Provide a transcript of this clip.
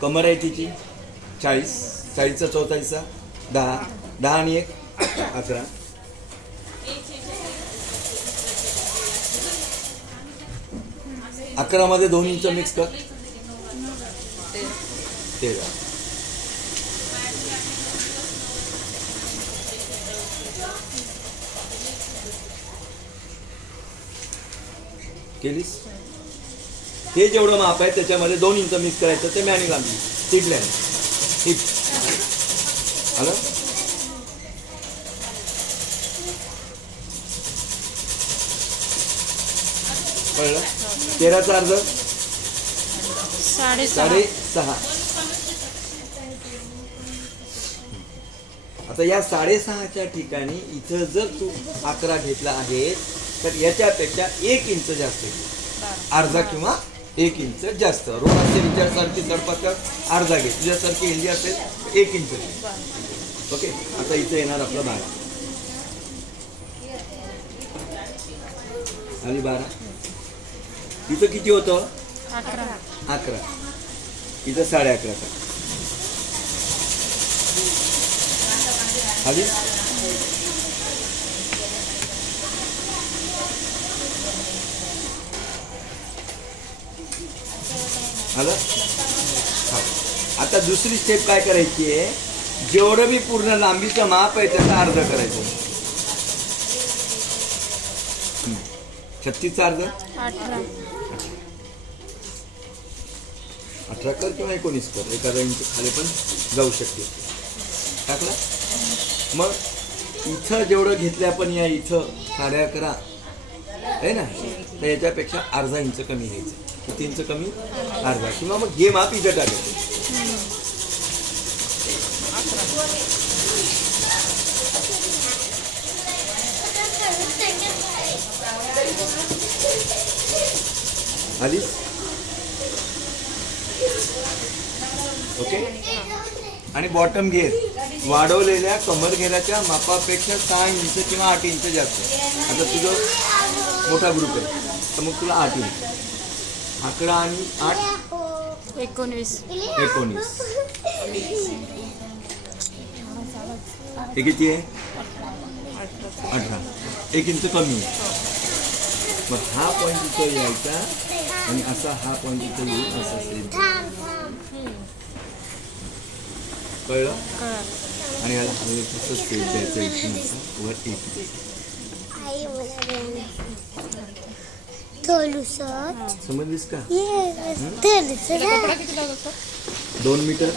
कमर आहे तिची 40, 40चा 44चा 10, 10 आणि 1 11. 11 मध्ये 2 इंच मिक्स कर. 13. केलीस? हे जेवढं माप आहे त्याच्यामध्ये 2 इंच मिक्स करायचं. ते मॅनी लांबी सीट लाईन हिप आलं. कळलं? 13चा अर्ध 6.5. आता या 6.5च्या ठिकाणी इथं जर तू 11 घेतला आहे तर याच्यापेक्षा 1 इंच जास्त अर्धा किंवा 1 इंच जास्त. रोणाचे विचारसारखी चढपातर अर्धा घे. तुझ्यासारखी हिंदी असेल 1 इंच. ओके. आता इथं येणार आपलं 12 आणि 12. इथं किती होतं? 11. इथं 11.5. खाली आलं. आता दुसरी स्टेप काय करायची आहे? जेवढं बी पूर्ण लांबीचं माप आहे त्याचा अर्ध करायचं. 36चा अर्ध 18 कर किंवा 19 कर. एखाद्या इंच खाली पण जाऊ शकते. टाकलं. मग इथं जेवढं घेतलं आपण या इथं 11.5 आहे ना, तर याच्यापेक्षा अर्धा इंच कमी घ्यायचं. किती इंच कमी? अर्धा. किंवा मग हे माप इथं टाकायचं. आलीस? ओके. आणि बॉटम घेर वाढवलेल्या कमर घेराच्या मापापेक्षा 6 इंच किंवा 8 इंच जास्त. आता तुझं मोठा ग्रुप आहे तर मग तुला 8 इंच. 11 आणि 8 19. हे किती आहे? 18. 1 इंच कमी आहे. मग हा पॉईंट इथं यायचा आणि असा हा पॉईंट इथं येईल. असं असेल. कळलं? आणि याला हवे तसं सेल द्यायचं. इथून असं वर 1 समजलीस का? 2 मीटर